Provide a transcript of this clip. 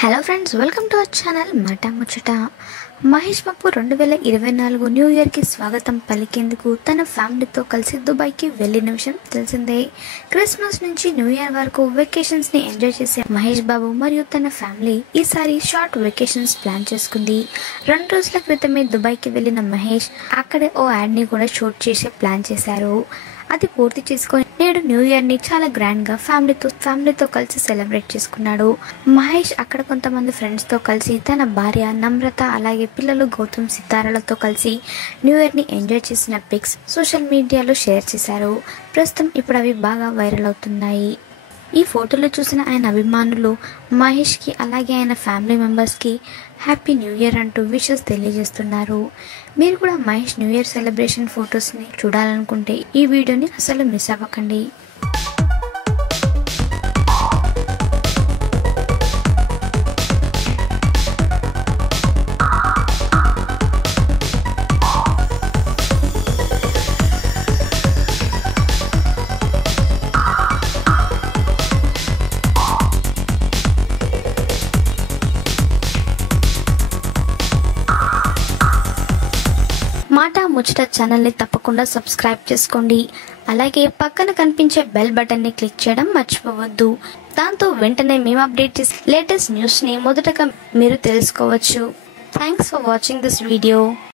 Hello friends, welcome to our channel మాట ముచ్చట. Mahesh Babu 2024 new ఇయర్కి స్వాగతం పలికేందుకు తన ఫ్యామిలీతో కలిసి దుబాయ్కి వెళ్ళిన విషయం తెలిసిందే. క్రిస్మస్ నుంచి న్యూ ఇయర్ వరకు వెకేషన్స్ని ఎంజాయ్ చేసే మహేష్ బాబు మరియు తన ఫ్యామిలీ ఈసారి షార్ట్ వెకేషన్స్ ప్లాన్ చేసుకుంది. 2 రోజుల క్రితమే దుబాయ్కి వెళ్ళిన మహేష్ అక్కడే ఓ యాడ్ని కూడా షూట్ చేసే ప్లాన్ చేశారు. అది పూర్తి చేసుకొని నేడు న్యూ ఇయర్ని చాలా గ్రాండ్గా ఫ్యామిలీతో కలిసి సెలబ్రేట్ చేసుకున్నాడు. మహేష్ అక్కడ కొంతమంది ఫ్రెండ్స్తో కలిసి తన భార్య నమ్రత అలాగే పిల్లలు గౌతమ్ సితారాలతో కలిసి న్యూ ఇయర్ని ఎంజాయ్ చేసిన పిక్స్ సోషల్ మీడియాలో షేర్ చేశారు. ప్రస్తుతం ఇప్పుడు అవి బాగా వైరల్ అవుతున్నాయి. ఈ ఫోటోలో చూసిన ఆయన అభిమానులు మహేష్కి అలాగే ఆయన ఫ్యామిలీ మెంబర్స్కి హ్యాపీ న్యూ ఇయర్ అంటూ విషెస్ తెలియజేస్తున్నారు. మీరు కూడా మహేష్ న్యూ ఇయర్ సెలబ్రేషన్ ఫొటోస్ని చూడాలనుకుంటే ఈ వీడియోని అసలు మిస్ అవ్వకండి. మాట ముచ్చట ఛానల్ని తప్పకుండా సబ్స్క్రైబ్ చేసుకోండి. అలాగే పక్కన కనిపించే బెల్ బటన్ని క్లిక్ చేయడం మర్చిపోవద్దు. దాంతో వెంటనే మేము అప్డేట్ చేసే లేటెస్ట్ న్యూస్ని మొదటగా మీరు తెలుసుకోవచ్చు. Thanks for watching this video.